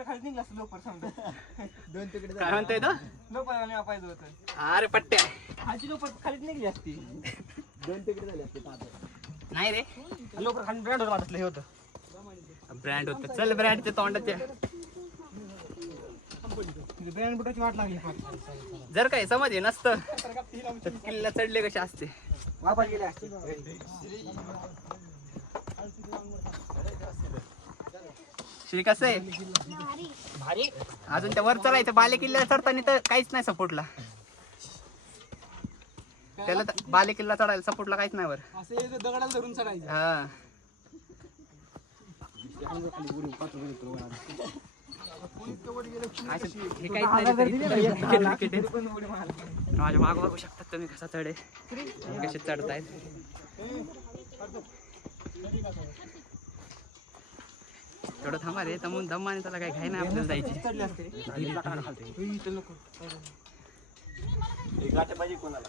तुकडे खाली निघला असं लोकर समजा. दोन तुकडे काय म्हणतोय तो? लोकर नाही पाहिजे होतं. अरे पट्ट्या खालची लोकर खालीच निघली असती. दोन तुकडे झाले असते पाच. नाही रे लोकर खाली ब्रँड होतं असलं हे होतं. ब्रँड होतं. चल ब्रँडच्या तोंडाच्या ब्रँड बुटाची वाट लागली. जर काय समज आहे नसतं तर किल्ला चढले कसे असते. वापस गेले असते. श्री कसं आहे भारी. अजून त्या वर चढायचं बाले किल्ल्याला चढताना तर काहीच नाही सपोर्टला. त्याला बाले किल्ला चढायला सपोर्टला काहीच नाही वर. असं दगडाला धरून चढायचं. हा हे काहीच नाही. माझ्या माग बघू शकतात तुम्ही कसा चढे कसे चढतायत. थोडं थांबा रे तमून दमाने त्याला काही घाई नाही आपल्याला जायची. चढले असते. नको. गाठ्या पाहिजे कोणाला.